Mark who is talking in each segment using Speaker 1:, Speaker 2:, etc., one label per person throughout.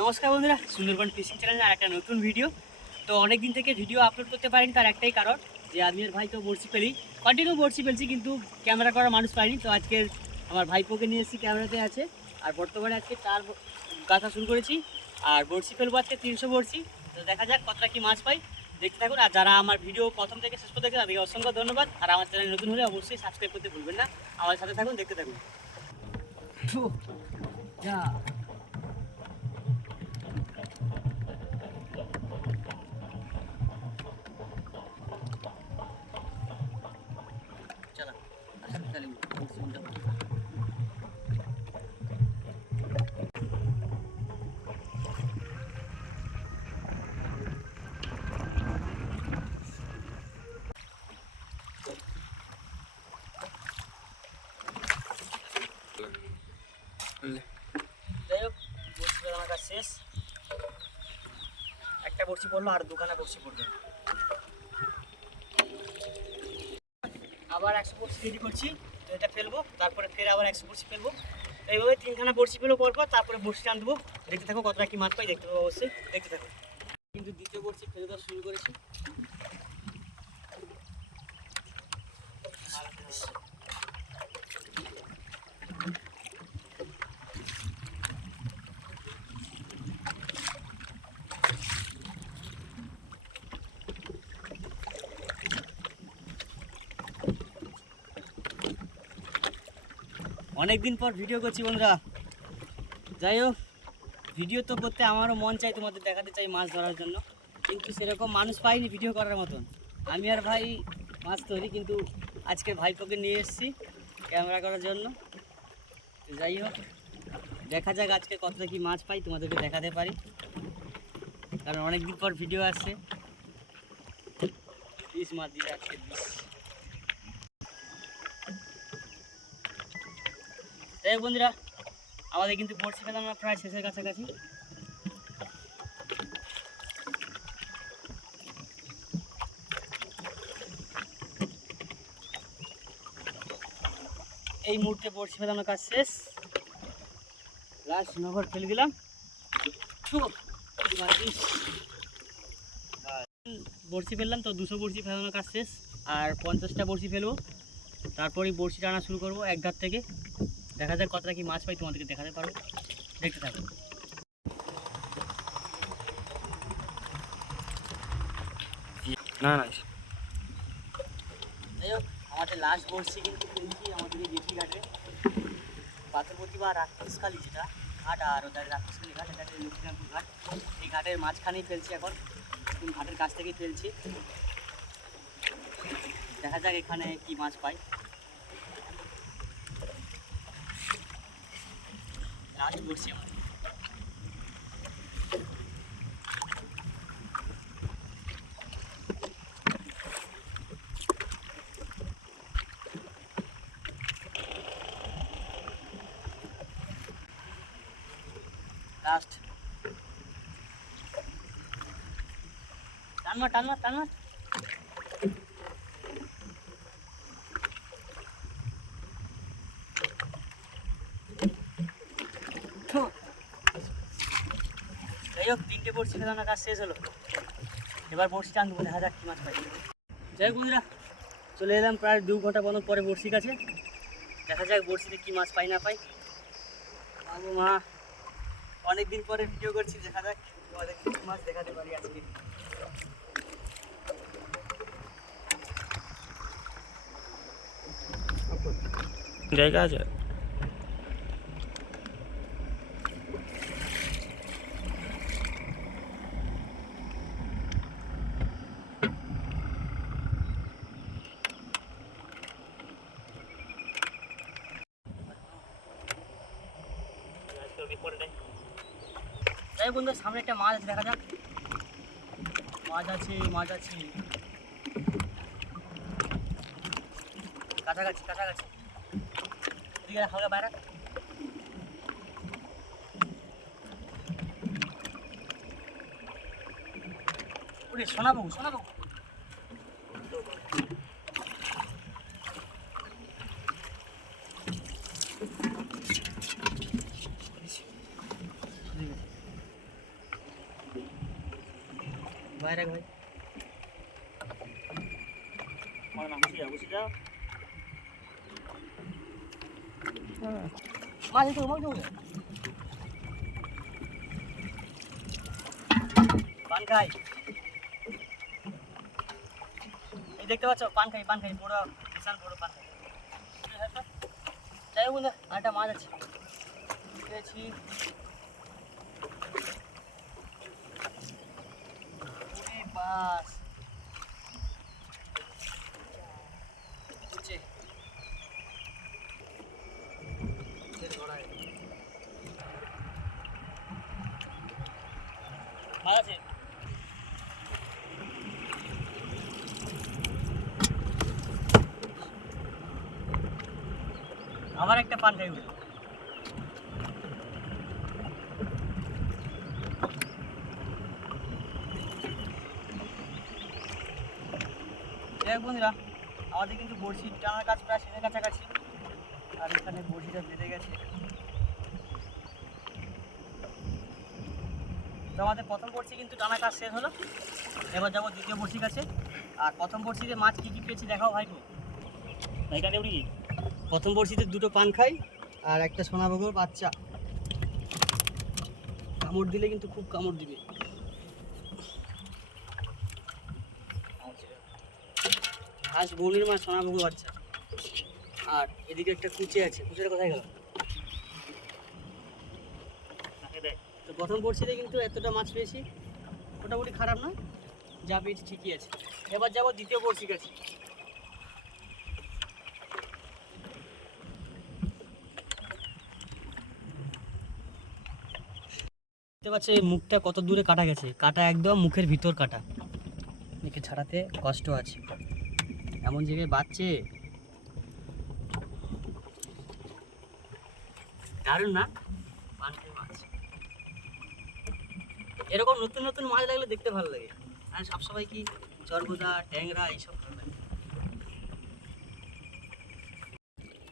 Speaker 1: নমস্কার বন্ধুরা, সুন্দরবন ফিশিং চ্যানেলে আর একটা নতুন ভিডিও তো অনেক দিন থেকে ভিডিও আপলোড করতে পারিনি, তার একটাই কারণ যে আমি আর ভাই তো বড়শি পেলি কন্টিনিউ বড়শি পেলছি কিন্তু ক্যামেরা করার মানুষ পাইনি তো আজকের আমার ভাইপোকে নিয়ে এসেছি ক্যামেরাতে আছে। আর বর্তমানে আজকে চার গাথা শুরু করেছি। আর বড়শি ফেলব আজকে তিনশো বড়শি। তো দেখা যাক কতটা কি মাছ পাই। দেখতে থাকুন। আর যারা আমার ভিডিও প্রথম থেকে শেষ পর্যন্ত তাদেরকে অসংখ্য ধন্যবাদ। আর আমার চ্যানেল নতুন হলে অবশ্যই সাবস্ক্রাইব করতে ভুলবেন না। আমার সাথে থাকুন, দেখতে থাকুন। যা। যাই হোক বড়শি কাজ শেষ। একটা বড়শি পড়ল আর দুখানা বড়শি পড়বে। আবার একশো বড়শি রেডি করছি। তো এটা ফেলব, তারপরে ফের আবার একশো বড়শি ফেলব। এইভাবে তিনখানা বড়শি ফেলব পরপর, তারপরে বড়শি টান দেবো দেখতে থাকো কতটা কি মাছ পাই, দেখতে পাবো অবশ্যই। দেখতে থাকো। কিন্তু দ্বিতীয় বড়শি ফেলে দেওয়া শুরু করেছি। অনেক দিন পর ভিডিও করছি বন্ধুরা। যাই হোক ভিডিও তো করতে আমারও মন চাই তোমাদের দেখাতে চাই মাছ ধরার জন্য। কিন্তু সেরকম মানুষ পাইনি ভিডিও করার মতন। আমি আর ভাই মাছ ধরি, কিন্তু আজকের ভাইপোকে নিয়ে এসেছি ক্যামেরা করার জন্য। যাই হোক, দেখা যাক আজকে কতটা কি মাছ পাই, তোমাদেরকে দেখাতে পারি। কারণ অনেক দিন পর ভিডিও আসছে। বিষ মাছ দিয়ে আজকে বিষ। যাই বন্ধুরা, আমাদের কিন্তু বড়শি ফেলানো প্রায় শেষের কাছাকাছি। এই মুহূর্তে বড়শি ফেলানোর কাজ শেষ। লাস্ট নগর ফেলে। আর বড়শি ফেললাম তো, দুশো বড়শি ফেলানোর কাজ শেষ। আর পঞ্চাশটা বড়শি ফেলব। তারপরেই বড়শি টানা শুরু করব এক ধার থেকে। দেখা যাক কতটা কি মাছ পাই তোমাদেরকে দেখাতে পারব। দেখতে থাকো। না না যাই হোক আমাদের লাস্ট বসছি কিন্তু ফেলছি আমাদের এই জেঠি ঘাটে। পাথরপতি বা রাক্ষসকালী যেটা ঘাট আর ওদের রাক্ষসকালী ঘাট এটা লক্ষ্মীনাথপুর ঘাট। এই ঘাটের মাঝখানেই ফেলছি এখন এখন ঘাটের কাছ থেকেই ফেলছি। দেখা যাক এখানে কি মাছ পাই। লাস্ট বসছি আমার লাস্ট টানমা টানমা টানমা যাই হোক তিনটে বড়শি ফেলানোর কাজ শেষ হলো। এবার বড়শি টান দেখা যাক কি মাছ পাই। যাই বন্ধুরা, চলে এলাম প্রায় দু ঘণ্টা মতন পরে বড়শির কাছে। দেখা যাক বড়শিতে কি মাছ পাই না পাই। বাবু মা, অনেকদিন পরে ভিডিও করছি, দেখা যাক তোমাদের মাছ দেখাতে পারি আজকে। জায়গা আছে? যাই হোক বন্ধু সামনে একটা মাছ আছে দেখা যাক। মাছ আছে মাছ আছে। কাছাকাছি কাছাকাছি। এদিকে রাখ, হালকা বাইরে। রাখ। ওরে সোনাবাবু সোনাবাবু। বাইরে ভাই বসে যাও বসে যাও মাছ তো মাছ তো পান খাই এই দেখতে পাচ্ছ পান খাই পান খাই বড় বিশাল বড় পান খাই যাই হোক বন্ধু আরেকটা মাছ আছে পেয়েছি ওরে বাস উঠছে মাছ আছে আবার একটা পান খাই। বন্ধুরা আমাদের কিন্তু বড়শি টানার কাজ প্রায় শেষের কাছাকাছি। আর এখানে বড়শিটা বেঁধে গেছে। তো আমাদের প্রথম বড়শি কিন্তু টানা কাজ শেষ হলো। এবার যাব দ্বিতীয় বড়শির কাছে। আর প্রথম বড়শিতে মাছ কী কী পেয়েছি দেখাও ভাইপো এখানে উড়ি। প্রথম বড়শিতে দুটো পান খাই আর একটা সোনাভোগর বাচ্চা। কামড় দিলে কিন্তু খুব কামড় দিবে। হাঁস বৌনির মা সোনাভোগর বাচ্চা। আর এদিকে একটা কুচে আছে কুচের কোথায় গেল? তো প্রথম বড়শিতে কিন্তু এতটা মাছ পেয়েছি। মোটামুটি খারাপ না? যা পেয়েছি ঠিকই আছে। এবার যাব দ্বিতীয় বড়শির কাছে। দেখতে পাচ্ছি মুখটা কত দূরে কাটা গেছে। কাটা একদম মুখের ভিতর কাটা। একে ছাড়াতে কষ্ট আছে। এমন জায়গায় বাচ্চে দারুণ না? এরকম নতুন নতুন মাছ লাগলে দেখতে ভালো লাগে। আর সব সবসময় কি চরগুদা, ট্যাংরা, এইসব ভালো লাগে।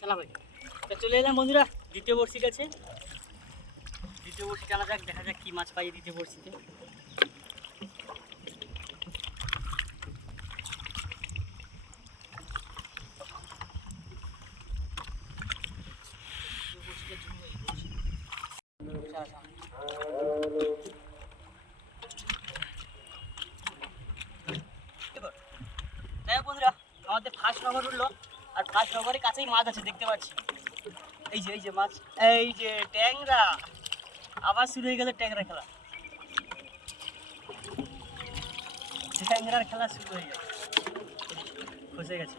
Speaker 1: চলা ভাই। তা চলে এলাম বন্ধুরা, দ্বিতীয় বর্ষির কাছে। দ্বিতীয় বড়শি টানা যাক, দেখা যাক কি মাছ পাই দ্বিতীয় বড়শিতে যাই হোক বন্ধুরা ফার্স্ট নম্বর উঠল আর নম্বরের কাছেই মাছ আছে, দেখতে পাচ্ছি। এই যে এই যে মাছ, এই যে ট্যাংরা। আবার শুরু হয়ে গেল ট্যাংরা খেলা। ট্যাংরার খেলা শুরু হয়ে গেল। খসে গেছে।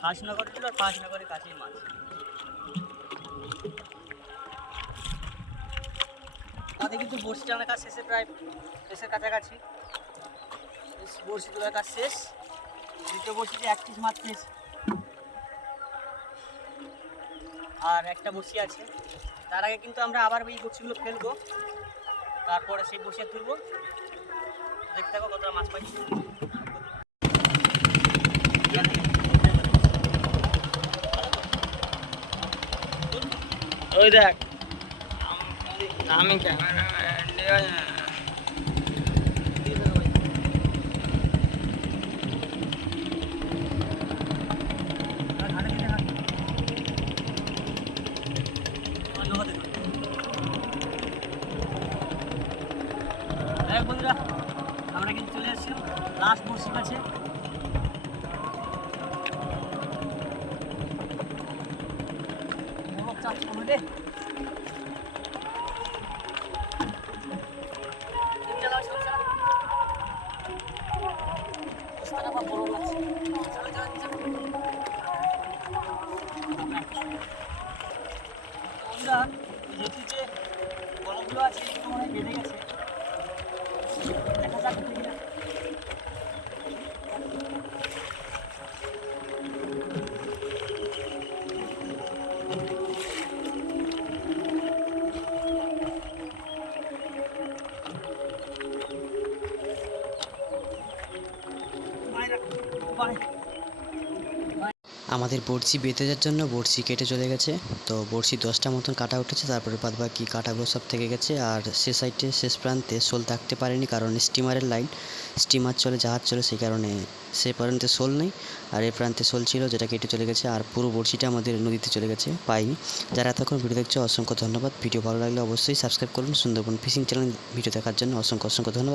Speaker 1: ফাঁসনগর ছিল আর কাছেই মাছ। তাদের কিন্তু বড়শি টানার কাজ শেষে প্রায় শেষের কাছাকাছি। বড়শি তোলার কাজ শেষ। দ্বিতীয় বড়শিতে এক পিস মাছ পেয়েছি আর একটা বড়শি আছে। তার আগে কিন্তু আমরা আবার এই বড়শিগুলো ফেলব। তারপরে সেই আর তুলবো। দেখতে থাকো কতটা মাছ পাই ওই দেখ। আমি বন্ধুরা আমরা কিন্তু চলে এসেছিলাম লাস্ট বর্ষির কাছে বড় চাপ বন্ধুরা যেটি যে গরমগুলো আছে একটু মনে বেড়ে গেছে দেখা যাক।
Speaker 2: আমাদের বড়শি বেঁধে যাওয়ার জন্য বড়শি কেটে চলে গেছে। তো বড়শি দশটা মতন কাটা উঠেছে, তারপরে বাদ বাকি কাটাগুলো সব থেকে গেছে। আর সে সাইডে শেষ প্রান্তে শোল থাকতে পারেনি কারণ স্টিমারের লাইন স্টিমার চলে, জাহাজ চলে, সেই কারণে সে প্রান্তে শোল নেই। আর এ প্রান্তে শোল ছিল, যেটা কেটে চলে গেছে। আর পুরো বড়শিটা আমাদের নদীতে চলে গেছে, পাইনি। যারা এতক্ষণ ভিডিও দেখছ, অসংখ্য ধন্যবাদ। ভিডিও ভালো লাগলে অবশ্যই সাবস্ক্রাইব করুন। সুন্দরবন ফিশিং চ্যানেল ভিডিও দেখার জন্য অসংখ্য অসংখ্য ধন্যবাদ।